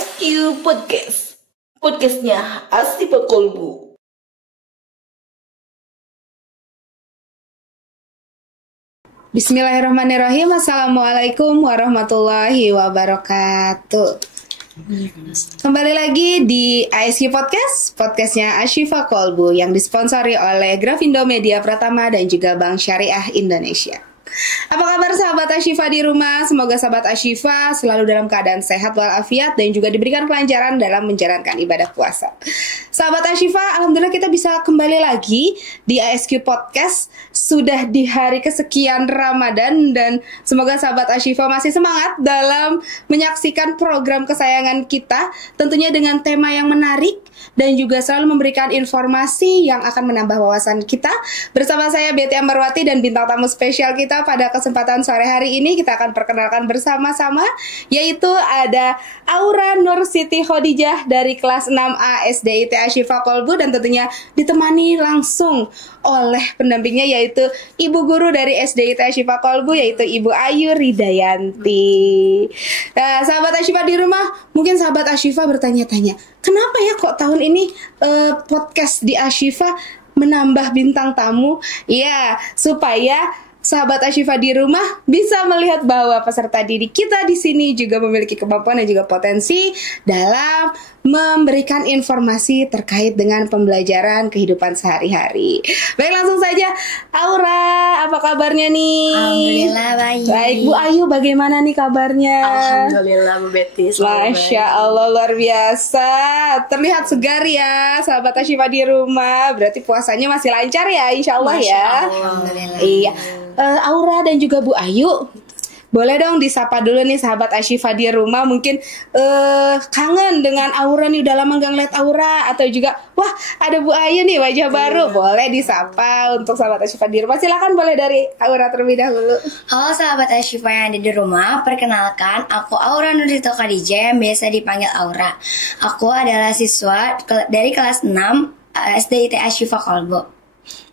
ASQ Podcast. Podcastnya Asyifa Kolbu. Bismillahirrahmanirrahim. Assalamualaikum warahmatullahi wabarakatuh. Kembali lagi di ASQ Podcast, podcastnya Asyifa Kolbu yang disponsori oleh Grafindo Media Pratama dan juga Bank Syariah Indonesia. Apa kabar sahabat Asyifa di rumah? Semoga sahabat Asyifa selalu dalam keadaan sehat walafiat dan juga diberikan kelancaran dalam menjalankan ibadah puasa. Sahabat Asyifa, alhamdulillah kita bisa kembali lagi di ASQ Podcast. Sudah di hari kesekian Ramadan dan semoga sahabat Asyifa masih semangat dalam menyaksikan program kesayangan kita, tentunya dengan tema yang menarik dan juga selalu memberikan informasi yang akan menambah wawasan kita. Bersama saya Betty Ambarwati dan bintang tamu spesial kita pada kesempatan sore hari ini kita akan perkenalkan bersama-sama, yaitu ada Aura Nur Siti Khadijah dari kelas 6A SDIT Asyifa Kolbu dan tentunya ditemani langsung oleh pendampingnya yaitu Ibu Guru dari SDIT Asyifa Kolbu yaitu Ibu Ayu Ridayanti. Nah, sahabat Asyifa di rumah, mungkin sahabat Asyifa bertanya-tanya, kenapa ya kok tahun ini podcast di Asyifa menambah bintang tamu? Ya, supaya sahabat Asyifa di rumah bisa melihat bahwa peserta didik kita di sini juga memiliki kemampuan dan juga potensi dalam memberikan informasi terkait dengan pembelajaran kehidupan sehari-hari. Baik, langsung saja Aura, apa kabarnya nih? Alhamdulillah baik. Baik, Bu Ayu bagaimana nih kabarnya? Alhamdulillah Bu Betty. Masya Allah, luar biasa. Terlihat segar ya sahabat Asyifa di rumah. Berarti puasanya masih lancar ya, insya Allah ya. Alhamdulillah. Iya. Aura dan juga Bu Ayu, boleh dong disapa dulu nih sahabat Asyifa di rumah. Mungkin kangen dengan Aura nih, udah lama gak ngeliat Aura. Atau juga wah ada Bu Ayu nih wajah baru. Boleh disapa untuk sahabat Asyifa di rumah. Silakan, boleh dari Aura terlebih dahulu. Halo sahabat Asyifa yang ada di rumah, perkenalkan aku Aura Nur Siti Khadijah yang biasa dipanggil Aura. Aku adalah siswa dari kelas 6 SDIT Asyifa Kolbu.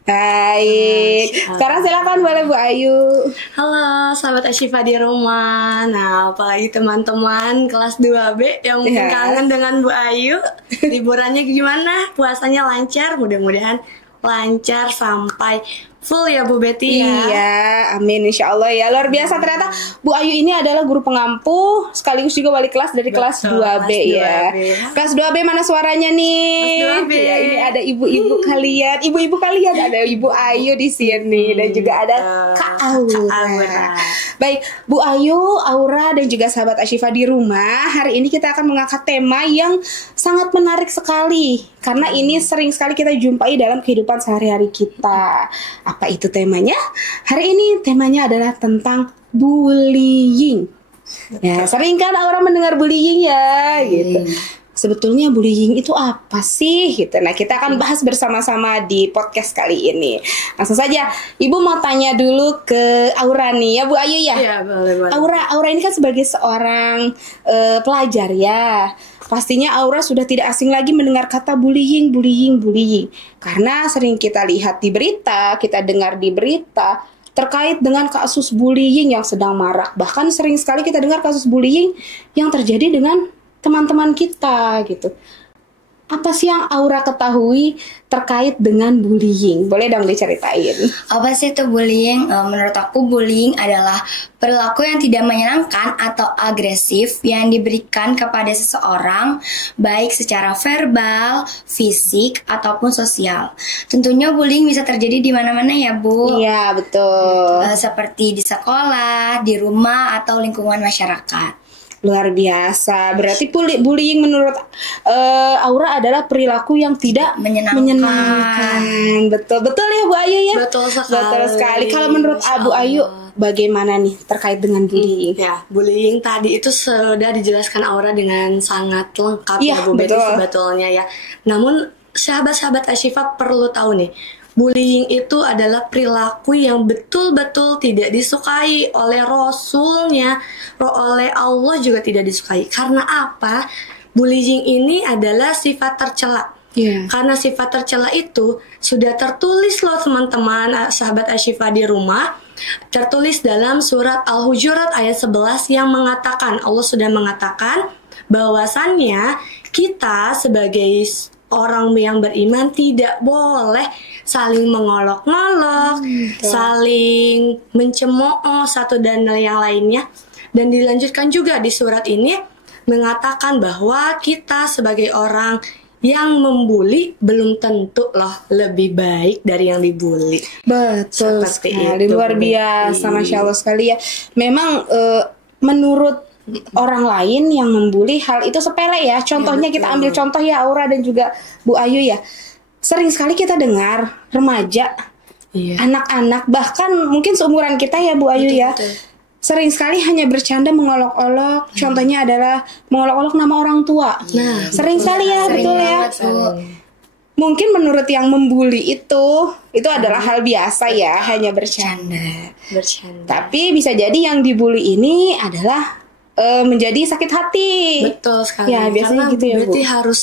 Baik, sekarang silakan boleh Bu Ayu. Halo sahabat Asyifa di rumah. Nah, apalagi teman-teman kelas 2B yang mungkin kangen dengan Bu Ayu. Liburannya gimana? Puasanya lancar? Mudah-mudahan lancar sampai full ya Bu Betty ya. Iya, amin insya Allah ya. Luar biasa, ternyata Bu Ayu ini adalah guru pengampu sekaligus juga wali kelas dari kelas 2B ya. Kelas 2B mana suaranya nih? Kelas 2B. Ya, ini ada ibu-ibu kalian. Ibu-ibu kalian ada Ibu Ayu di sini dan juga ada Kak Aura. Baik, Bu Ayu, Aura dan juga sahabat Asyifa di rumah. Hari ini kita akan mengangkat tema yang sangat menarik sekali karena ini sering sekali kita jumpai dalam kehidupan sehari-hari kita. Apa itu temanya? Hari ini temanya adalah tentang bullying. Ya, sering kan orang mendengar bullying ya, gitu. Sebetulnya bullying itu apa sih? Gitu. Nah, kita akan bahas bersama-sama di podcast kali ini. Langsung saja, Ibu mau tanya dulu ke Aura nih, ya Bu Ayu ya? Iya, boleh. Aura ini kan sebagai seorang pelajar ya. Pastinya Aura sudah tidak asing lagi mendengar kata bullying. Karena sering kita lihat di berita, kita dengar di berita terkait dengan kasus bullying yang sedang marak. Bahkan sering sekali kita dengar kasus bullying yang terjadi dengan teman-teman kita gitu. Apa sih yang Aura ketahui terkait dengan bullying? Boleh dong diceritain. Apa sih itu bullying? Menurut aku bullying adalah perilaku yang tidak menyenangkan atau agresif yang diberikan kepada seseorang baik secara verbal, fisik, ataupun sosial. Tentunya bullying bisa terjadi di mana-mana ya Bu. Iya, betul. Seperti di sekolah, di rumah, atau lingkungan masyarakat. Luar biasa. Berarti bullying menurut Aura adalah perilaku yang tidak menyenangkan. Betul ya Bu Ayu ya. Betul sekali. Kalau menurut Bu Ayu bagaimana nih terkait dengan bullying? Ya, bullying tadi itu sudah dijelaskan Aura dengan sangat lengkap ya Bu Betty sebetulnya ya. Namun sahabat-sahabat Asyifa perlu tahu nih, bullying itu adalah perilaku yang betul-betul tidak disukai oleh Rasulnya, oleh Allah juga tidak disukai. Karena apa? Bullying ini adalah sifat tercela. Karena sifat tercela itu sudah tertulis loh teman-teman sahabat Asyifa di rumah. Tertulis dalam surat Al-Hujurat ayat 11 yang mengatakan, Allah sudah mengatakan, bahwasannya kita sebagai orang yang beriman tidak boleh saling mengolok-olok, saling mencemooh satu dan yang lainnya. Dan dilanjutkan juga di surat ini mengatakan bahwa kita sebagai orang yang membuli belum tentu loh lebih baik dari yang dibully. Betul Seperti sekali, itu, luar biasa, Masya Allah sekali ya. Memang menurut orang lain yang membuli hal itu sepele ya. Contohnya kita ambil contoh ya Aura dan juga Bu Ayu ya. Sering sekali kita dengar remaja, anak-anak bahkan mungkin seumuran kita ya Bu Ayu ya. Sering sekali hanya bercanda mengolok-olok. Contohnya adalah mengolok-olok nama orang tua. Nah, sering sekali ya, betul ya. Mungkin menurut yang membuli itu adalah hal biasa ya, hanya bercanda. Tapi bisa jadi yang dibuli ini adalah menjadi sakit hati. Betul sekali. Ya, biasanya karena gitu ya, Bu. berarti harus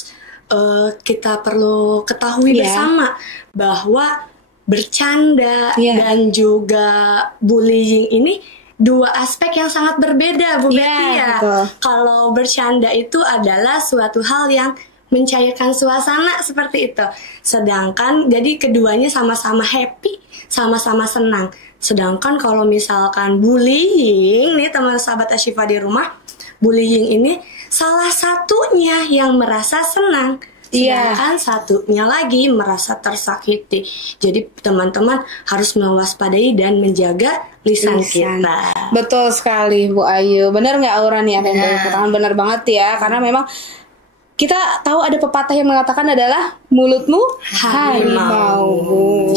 kita perlu ketahui bersama bahwa bercanda dan juga bullying ini dua aspek yang sangat berbeda, Bu Betty ya. Kalau bercanda itu adalah suatu hal yang mencairkan suasana seperti itu. Sedangkan jadi keduanya sama-sama happy, sama-sama senang. Sedangkan kalau misalkan bullying nih teman sahabat Ashifa di rumah, bullying ini salah satunya yang merasa senang. Sedangkan satunya lagi merasa tersakiti. Jadi teman-teman harus mewaspadai dan menjaga lisan kita. Betul sekali Bu Ayu. Benar nggak Aura nih apa yang boleh katakan? Benar banget ya. Karena memang kita tahu ada pepatah yang mengatakan adalah mulutmu harimaumu.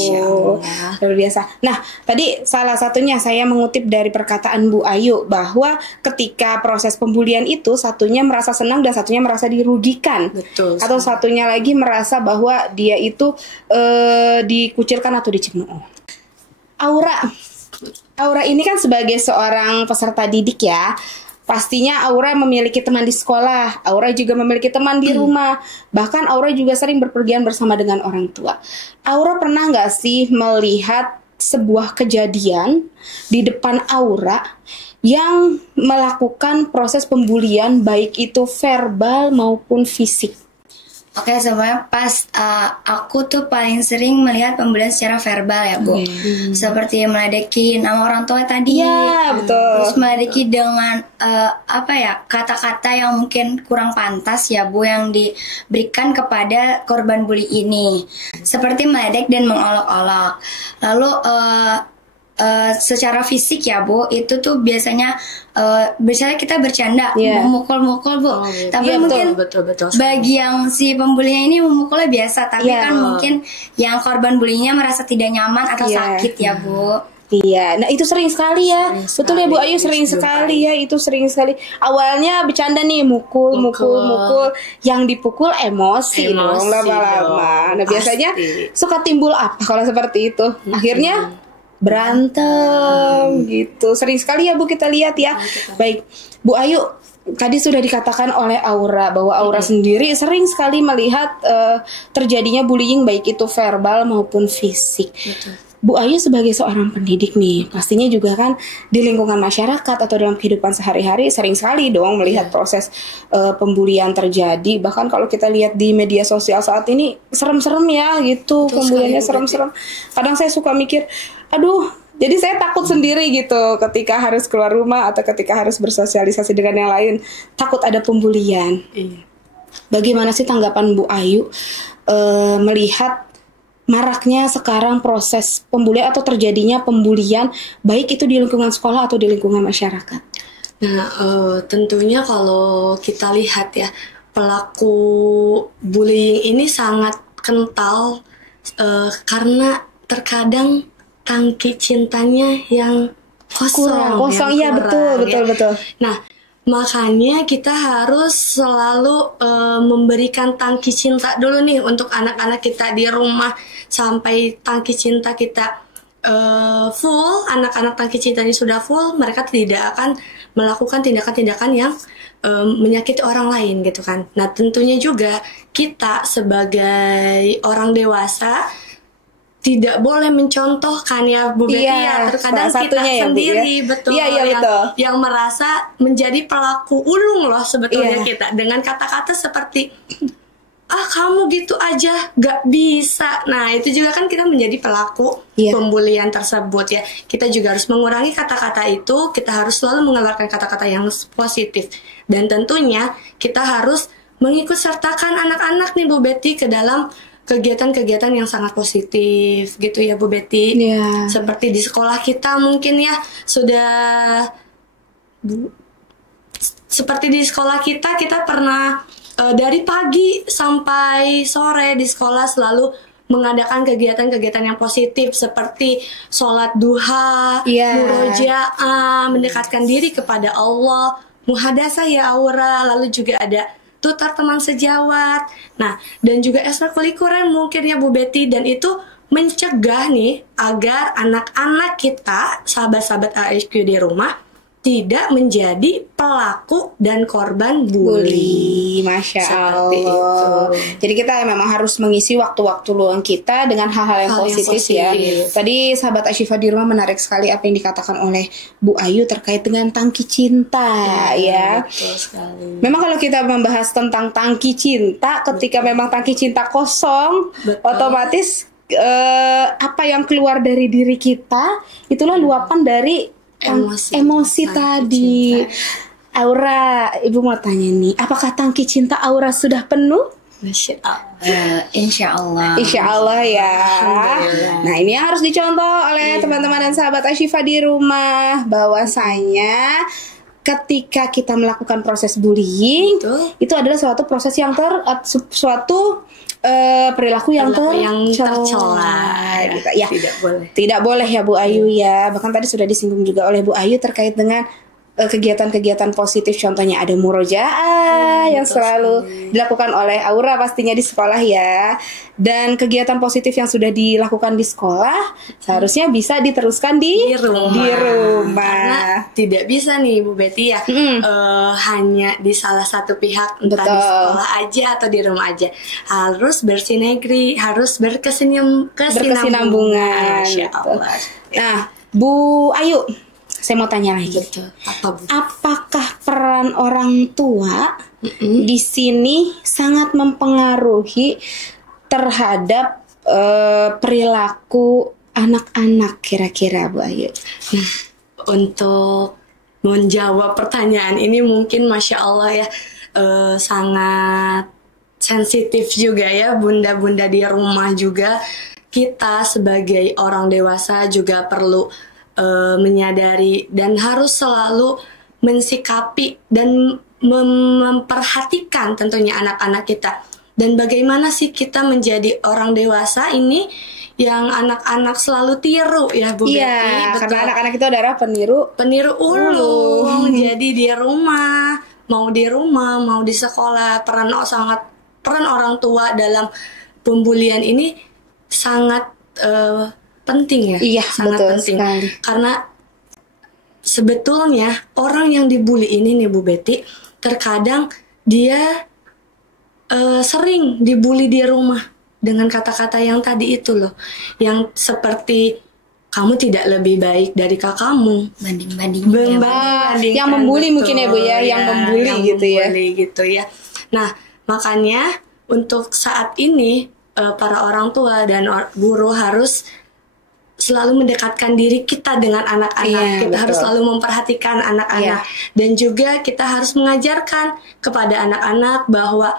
Luar biasa. Nah, tadi salah satunya saya mengutip dari perkataan Bu Ayu bahwa ketika proses pembulian itu satunya merasa senang dan satunya merasa dirugikan. Betul. Atau satunya lagi merasa bahwa dia itu dikucilkan atau dicemooh. Aura ini kan sebagai seorang peserta didik ya. Pastinya Aura memiliki teman di sekolah, Aura juga memiliki teman di rumah, bahkan Aura juga sering berpergian bersama dengan orang tua. Aura pernah nggak sih melihat sebuah kejadian di depan Aura yang melakukan proses pembulian baik itu verbal maupun fisik? Oke, sebenarnya pas aku tuh paling sering melihat pembulian secara verbal ya Bu. Seperti meledekin nama orang tua tadi. Iya, betul. Terus meledeki dengan kata-kata yang mungkin kurang pantas ya Bu yang diberikan kepada korban bully ini. Seperti meledek dan mengolok-olok. Lalu secara fisik ya Bu, itu tuh biasanya kita bercanda memukul-mukul Bu. Tapi mungkin betul. bagi yang si pembulinya ini memukulnya biasa, tapi kan mungkin yang korban bulinya merasa tidak nyaman atau sakit ya Bu. Iya, nah itu sering sekali ya. Betul ya Bu Ayu, sering sekali ya, itu sering sekali. Awalnya bercanda nih, mukul. Yang dipukul emosi dong lama-lama. Nah biasanya suka timbul apa kalau seperti itu? Akhirnya berantem gitu. Sering sekali ya Bu kita lihat ya. Baik, Bu Ayu, tadi sudah dikatakan oleh Aura bahwa Aura sendiri sering sekali melihat terjadinya bullying baik itu verbal maupun fisik. Bu Ayu sebagai seorang pendidik nih, pastinya juga kan di lingkungan masyarakat atau dalam kehidupan sehari-hari sering sekali dong melihat proses pembulian terjadi. Bahkan kalau kita lihat di media sosial saat ini serem-serem ya gitu, pembuliannya serem-serem. Kadang saya suka mikir, aduh, jadi saya takut sendiri gitu ketika harus keluar rumah atau ketika harus bersosialisasi dengan yang lain, takut ada pembulian. Bagaimana sih tanggapan Bu Ayu melihat maraknya sekarang proses pembulian atau terjadinya pembulian baik itu di lingkungan sekolah atau di lingkungan masyarakat? Nah, tentunya kalau kita lihat ya, pelaku bullying ini sangat kental karena terkadang tangki cintanya yang kosong ya, betul. Nah, makanya kita harus selalu memberikan tangki cinta dulu nih untuk anak-anak kita di rumah. Sampai tangki cinta kita full, anak-anak tangki cintanya sudah full, mereka tidak akan melakukan tindakan-tindakan yang menyakiti orang lain gitu kan. Nah tentunya juga kita sebagai orang dewasa tidak boleh mencontohkan ya Bu Betty ya. Terkadang kita sendiri betul yang merasa menjadi pelaku ulung loh sebetulnya kita dengan kata-kata seperti kamu gitu aja gak bisa. Nah itu juga kan kita menjadi pelaku pembulian tersebut ya. Kita juga harus mengurangi kata-kata itu. Kita harus selalu mengeluarkan kata-kata yang positif. Dan tentunya kita harus mengikut sertakan anak-anak nih Bu Betty ke dalam kegiatan-kegiatan yang sangat positif gitu ya Bu Betty. Seperti di sekolah kita mungkin ya seperti di sekolah kita pernah dari pagi sampai sore di sekolah selalu mengadakan kegiatan-kegiatan yang positif seperti sholat duha, murojaah, mendekatkan diri kepada Allah, muhadasah ya aura, lalu juga ada tutor teman sejawat. Nah, dan juga ekstrakurikuler mungkin ya Bu Betty, dan itu mencegah nih agar anak-anak kita, sahabat-sahabat ASQ di rumah tidak menjadi pelaku dan korban bully. Masya Allah. Jadi kita memang harus mengisi waktu-waktu luang kita dengan hal-hal yang positif ya. Tadi sahabat Ashifa di rumah menarik sekali apa yang dikatakan oleh Bu Ayu terkait dengan tangki cinta ya. Betul sekali. Memang kalau kita membahas tentang tangki cinta, ketika memang tangki cinta kosong, otomatis apa yang keluar dari diri kita itulah luapan dari emosi tadi. Aura, Ibu mau tanya nih, apakah tangki cinta Aura sudah penuh? Insya Allah. Insya Allah ya. Nah ini yang harus dicontoh oleh teman-teman dan sahabat Ashifa di rumah, bahwasanya ketika kita melakukan proses bullying, itu adalah suatu proses yang perilaku yang tercela gitu. Ya, tidak boleh ya Bu Ayu ya. Bahkan tadi sudah disinggung juga oleh Bu Ayu terkait dengan kegiatan-kegiatan positif, contohnya ada murojaah yang selalu dilakukan oleh Aura pastinya di sekolah ya. Dan kegiatan positif yang sudah dilakukan di sekolah seharusnya bisa diteruskan di rumah. Karena tidak bisa nih Bu Betty ya hanya di salah satu pihak, entah di sekolah aja atau di rumah aja. Harus bersinergi, harus berkesinambungan. Nah, Bu Ayu, saya mau tanya lagi. Apakah peran orang tua di sini sangat mempengaruhi terhadap perilaku anak-anak kira-kira Bu Ayu? Untuk menjawab pertanyaan ini mungkin Masya Allah ya sangat sensitif juga ya bunda-bunda di rumah juga. Kita sebagai orang dewasa juga perlu menyadari dan harus selalu mensikapi dan memperhatikan tentunya anak-anak kita. Dan bagaimana sih kita menjadi orang dewasa ini yang anak-anak selalu tiru ya Bu Betty. Iya, karena anak-anak itu adalah peniru ulung. Jadi di rumah, mau di sekolah, peran orang tua dalam pembulian ini sangat penting ya. Iya, sangat betul penting sekali. Karena sebetulnya orang yang dibully ini nih Bu Betty, terkadang dia sering dibully di rumah dengan kata-kata yang tadi itu loh, yang seperti kamu tidak lebih baik dari kakakmu, banding-bandingin yang membuli mungkin ya Bu ya, yang membuli gitu ya. Nah makanya untuk saat ini para orang tua dan guru harus selalu mendekatkan diri kita dengan anak-anak. Kita harus selalu memperhatikan anak-anak. Dan juga kita harus mengajarkan kepada anak-anak bahwa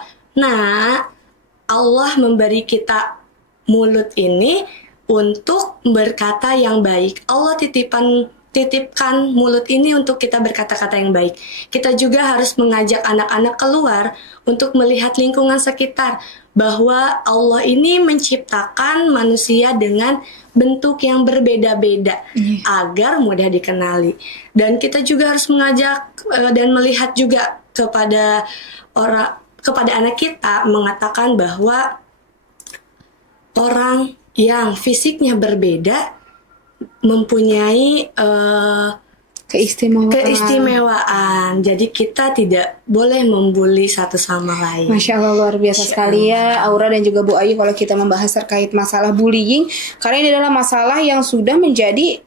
Allah memberi kita mulut ini untuk berkata yang baik. Allah titipkan mulut ini untuk kita berkata-kata yang baik. Kita juga harus mengajak anak-anak keluar untuk melihat lingkungan sekitar, bahwa Allah ini menciptakan manusia dengan bentuk yang berbeda-beda agar mudah dikenali. Dan kita juga harus mengajak dan melihat juga kepada anak kita, mengatakan bahwa orang yang fisiknya berbeda mempunyai keistimewaan. Jadi kita tidak boleh membuli satu sama lain. Masya Allah, luar biasa sekali ya Aura dan juga Bu Ayu kalau kita membahas terkait masalah bullying, karena ini adalah masalah yang sudah menjadi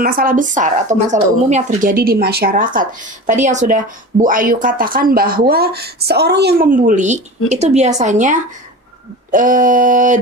masalah besar atau masalah umum yang terjadi di masyarakat. Tadi yang sudah Bu Ayu katakan bahwa seorang yang membuli itu biasanya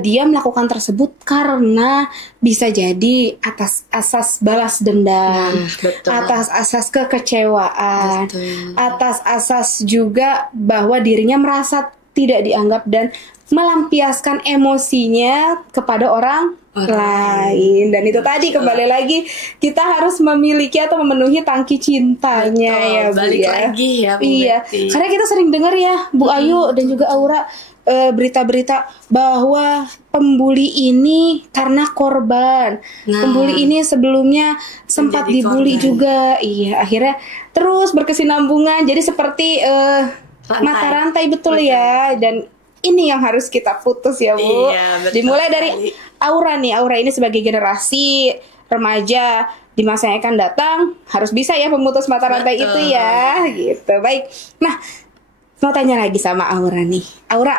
dia melakukan tersebut karena bisa jadi atas asas balas dendam, atas asas kekecewaan, atas asas juga bahwa dirinya merasa tidak dianggap dan melampiaskan emosinya kepada orang lain. Dan itu tadi kembali lagi kita harus memiliki atau memenuhi tangki cintanya. Ya Bu, balik lagi ya Bu Betty. Karena kita sering dengar ya Bu Ayu dan juga Aura, berita-berita bahwa pembuli ini karena korban, pembuli ini sebelumnya sempat dibully juga, akhirnya terus berkesinambungan jadi seperti mata rantai, betul ya. Dan ini yang harus kita putus ya Bu. Dimulai dari Aura nih. Aura ini sebagai generasi remaja di masa yang akan datang harus bisa ya memutus mata rantai itu ya, gitu. Baik. Nah, mau tanya lagi sama Aura nih. Aura,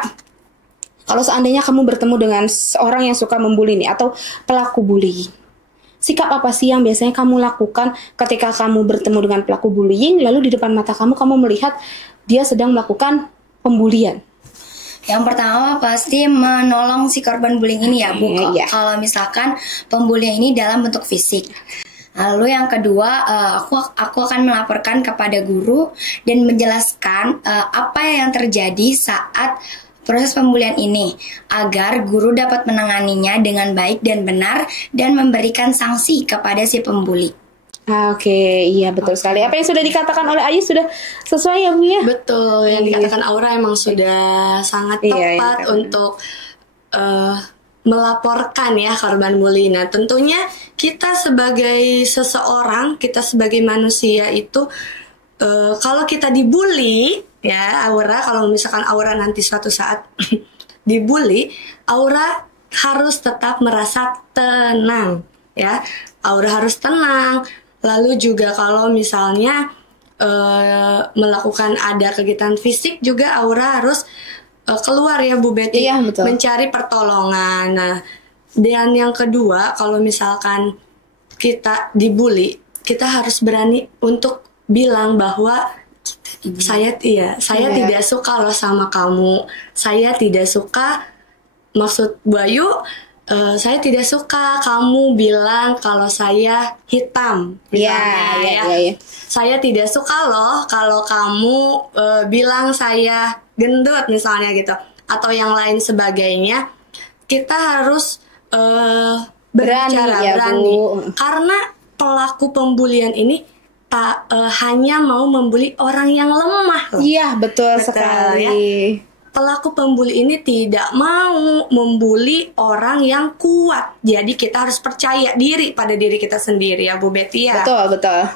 kalau seandainya kamu bertemu dengan seorang yang suka membuli nih atau pelaku bullying, sikap apa sih yang biasanya kamu lakukan ketika kamu bertemu dengan pelaku bullying, lalu di depan mata kamu melihat dia sedang melakukan pembulian? Yang pertama pasti menolong si korban bullying ini ya Bu. Kalau misalkan pembulian ini dalam bentuk fisik. Lalu yang kedua, aku akan melaporkan kepada guru dan menjelaskan apa yang terjadi saat proses pembulian ini, agar guru dapat menanganinya dengan baik dan benar dan memberikan sanksi kepada si pembuli. Oke, iya betul sekali. Apa yang sudah dikatakan oleh Ayu sudah sesuai ya Bu ya? Betul, yang dikatakan Aura emang sudah sangat tepat untuk melaporkan ya korban bullying. Nah, tentunya kita sebagai seseorang, kita sebagai manusia itu kalau kita dibully ya Aura, kalau misalkan Aura nanti suatu saat dibully, Aura harus tetap merasa tenang ya. Aura harus tenang. Lalu juga kalau misalnya melakukan ada kegiatan fisik juga Aura harus keluar ya Bu Betty, mencari pertolongan. Nah, dan yang kedua, kalau misalkan kita dibully, kita harus berani untuk bilang bahwa saya tidak suka loh sama kamu. Saya tidak suka, maksud Bu Ayu, saya tidak suka kamu bilang kalau saya hitam. Saya tidak suka loh kalau kamu bilang saya gendut misalnya gitu, atau yang lain sebagainya. Kita harus berbicara berani. Karena pelaku pembulian ini hanya mau membuli orang yang lemah loh. Iya, betul sekali. Ya. Pelaku pembuli ini tidak mau membuli orang yang kuat. Jadi kita harus percaya diri pada diri kita sendiri ya Bu Betty ya. Betul.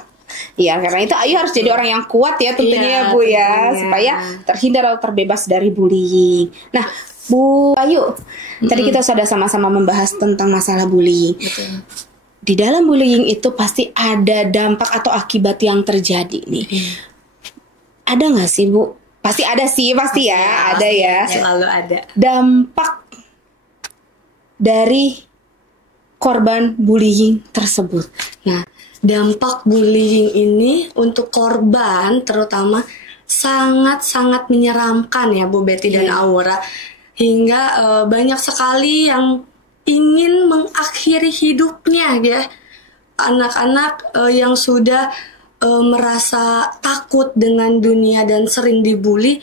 Iya, karena itu Ayu harus jadi orang yang kuat ya tentunya ya Bu ya, supaya terhindar atau terbebas dari bullying. Nah, Bu Ayu, tadi kita sudah sama-sama membahas tentang masalah bullying. Betul. Di dalam bullying itu pasti ada dampak atau akibat yang terjadi nih. Ada nggak sih Bu? Pasti ada sih, pasti ya, ada ya. Selalu ada. Dampak dari korban bullying tersebut. Nah, dampak bullying ini untuk korban terutama sangat-sangat menyeramkan ya Bu Betty dan Aura. Hingga banyak sekali yang ingin mengakhiri hidupnya ya. Anak-anak yang sudah merasa takut dengan dunia dan sering dibully,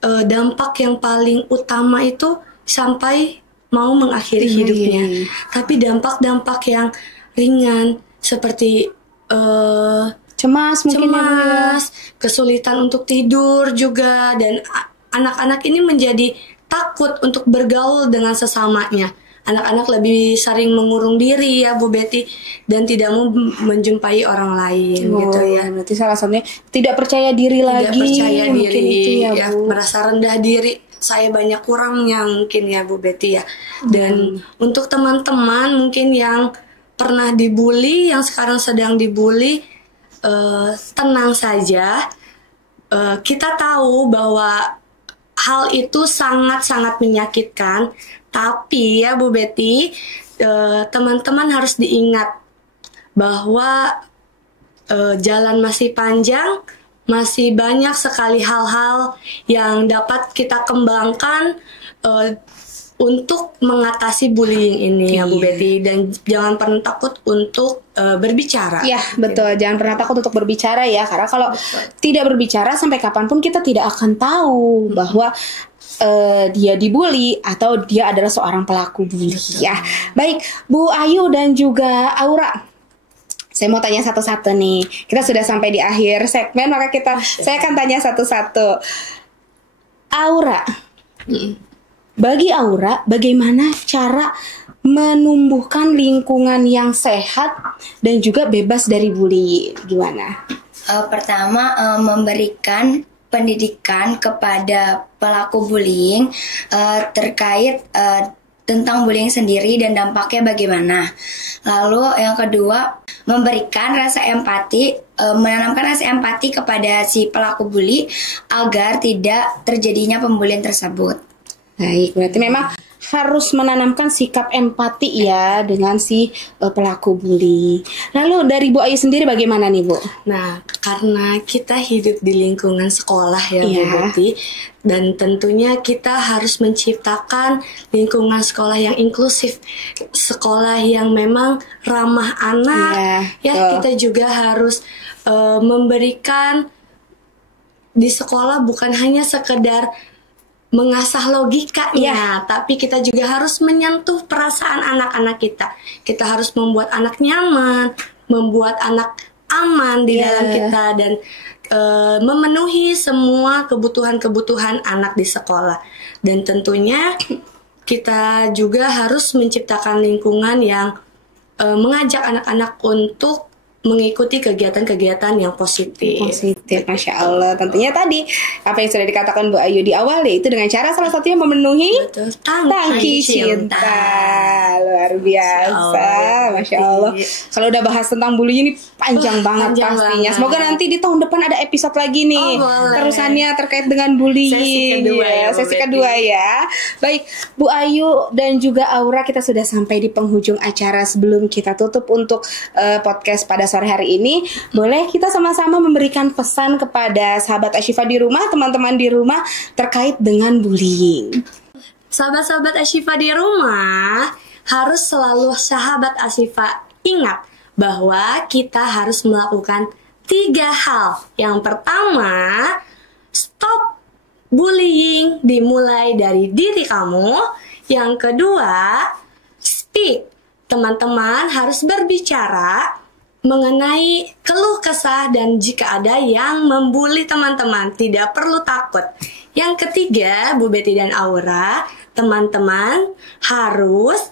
dampak yang paling utama itu sampai mau mengakhiri hidupnya. Tapi dampak-dampak yang ringan seperti cemas, kesulitan untuk tidur juga, dan anak-anak ini menjadi takut untuk bergaul dengan sesamanya. Anak-anak lebih sering mengurung diri ya Bu Betty, dan tidak mau menjumpai orang lain gitu ya. Berarti salah satunya tidak percaya diri lagi. Tidak percaya diri itu ya, Bu. Merasa rendah diri. Saya banyak kurangnya mungkin ya Bu Betty ya. Dan untuk teman-teman mungkin yang pernah dibully, yang sekarang sedang dibully, tenang saja. Kita tahu bahwa hal itu sangat-sangat menyakitkan, tapi ya Bu Betty, teman-teman harus diingat bahwa jalan masih panjang, masih banyak sekali hal-hal yang dapat kita kembangkan untuk mengatasi bullying ini ya Bu Betty, dan jangan pernah takut untuk berbicara. Ya betul, jangan pernah takut untuk berbicara ya, karena kalau tidak berbicara sampai kapanpun kita tidak akan tahu bahwa dia dibully atau dia adalah seorang pelaku bully ya. Baik Bu Ayu dan juga Aura, saya mau tanya satu-satu nih. Kita sudah sampai di akhir segmen, maka saya akan tanya satu-satu. Aura, bagi Aura, bagaimana cara menumbuhkan lingkungan yang sehat dan juga bebas dari bully? Gimana? Pertama, memberikan pendidikan kepada pelaku bullying terkait tentang bullying sendiri dan dampaknya bagaimana. Lalu yang kedua, memberikan rasa empati, menanamkan rasa empati kepada si pelaku bully agar tidak terjadinya pembulian tersebut. Baik, berarti memang harus menanamkan sikap empati ya dengan si pelaku bully. Lalu dari Bu Ayu sendiri bagaimana nih Bu? Nah, karena kita hidup di lingkungan sekolah ya Bu Betty, dan tentunya kita harus menciptakan lingkungan sekolah yang inklusif, sekolah yang memang ramah anak. Kita juga harus memberikan di sekolah bukan hanya sekedar mengasah logikanya, tapi kita juga harus menyentuh perasaan anak-anak kita. Kita harus membuat anak nyaman, membuat anak aman di dalam kita, dan memenuhi semua kebutuhan-kebutuhan anak di sekolah. Dan tentunya kita juga harus menciptakan lingkungan yang mengajak anak-anak untuk mengikuti kegiatan-kegiatan yang positif. Masya Allah. Tentunya tadi apa yang sudah dikatakan Bu Ayu di awal, yaitu dengan cara salah satunya memenuhi tangki cinta. Luar biasa, Masya Allah. Kalau udah bahas tentang bullying ini panjang banget pastinya. Semoga nanti di tahun depan ada episode lagi nih, terusannya terkait dengan bullying. Sesi kedua ya. Baik, Bu Ayu dan juga Aura, kita sudah sampai di penghujung acara. Sebelum kita tutup untuk podcast pada sore hari ini, boleh kita sama-sama memberikan pesan kepada sahabat Ashifa di rumah, teman-teman di rumah terkait dengan bullying. Sahabat-sahabat Ashifa di rumah, harus selalu sahabat Ashifa ingat bahwa kita harus melakukan 3 hal. Yang pertama, stop bullying dimulai dari diri kamu. Yang kedua, speak. Teman-teman harus berbicara mengenai keluh kesah, dan jika ada yang membuli teman-teman, tidak perlu takut. Yang ketiga, Bu Betty dan Aura, teman-teman harus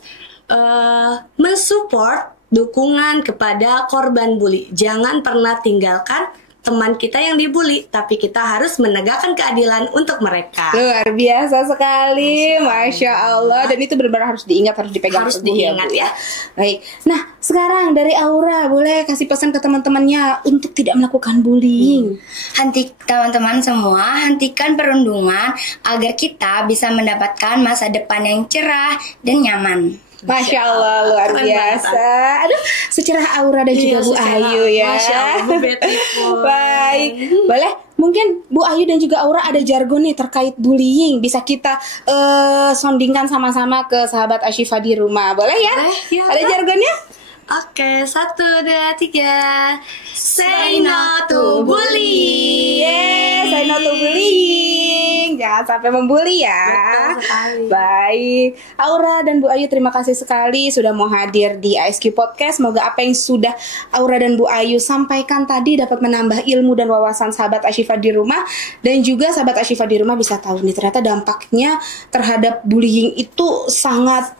mensupport dukungan kepada korban bully. Jangan pernah tinggalkan teman kita yang dibully, tapi kita harus menegakkan keadilan untuk mereka. Luar biasa sekali, Masya Allah. Dan itu benar-benar harus diingat, harus dipegang, harus diingat ya. Baik, nah sekarang dari Aura, boleh kasih pesan ke teman-temannya untuk tidak melakukan bullying. Teman-teman semua, hentikan perundungan agar kita bisa mendapatkan masa depan yang cerah dan nyaman. Masya Allah, luar biasa. Aduh, secerah Aura dan juga Bu Ayu ya. Masya Allah, Bu Betty. Baik, boleh mungkin Bu Ayu dan juga Aura ada jargon nih terkait bullying, bisa kita sondingkan sama-sama ke sahabat Ashifa di rumah, boleh ya? Ada jargonnya? Oke, 1, 2, 3. Say no to bullying. Say no to bullying. Jangan sampai membuli ya. Betul sekali. Baik, Aura dan Bu Ayu, terima kasih sekali sudah mau hadir di ASQ Podcast. Semoga apa yang sudah Aura dan Bu Ayu sampaikan tadi dapat menambah ilmu dan wawasan sahabat Ashifa di rumah, dan juga sahabat Ashifa di rumah bisa tahu nih ternyata dampaknya terhadap bullying itu sangat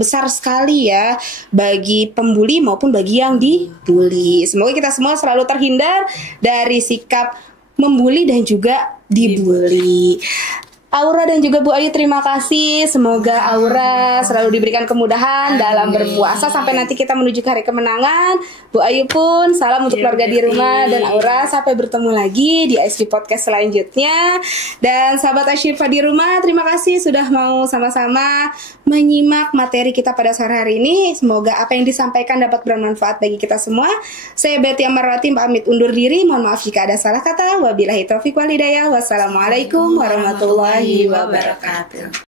besar sekali ya, bagi pembuli maupun bagi yang dibully. Semoga kita semua selalu terhindar dari sikap membuli dan juga dibully. Aura dan juga Bu Ayu terima kasih. Semoga Aura selalu diberikan kemudahan dalam berpuasa sampai nanti kita menuju ke hari kemenangan. Bu Ayu pun salam untuk keluarga di rumah, dan Aura sampai bertemu lagi di ISG Podcast selanjutnya. Dan sahabat Ashifa di rumah, terima kasih sudah mau sama-sama menyimak materi kita pada sore hari ini. Semoga apa yang disampaikan dapat bermanfaat bagi kita semua. Saya Betty Amarwati pamit undur diri. Mohon maaf jika ada salah kata. Wabillahi taufiq wal hidayah. Wassalamualaikum warahmatullahi wabarakatuh.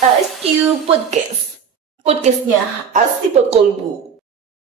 ASQ Podcast. Podcastnya Asli Kolbu.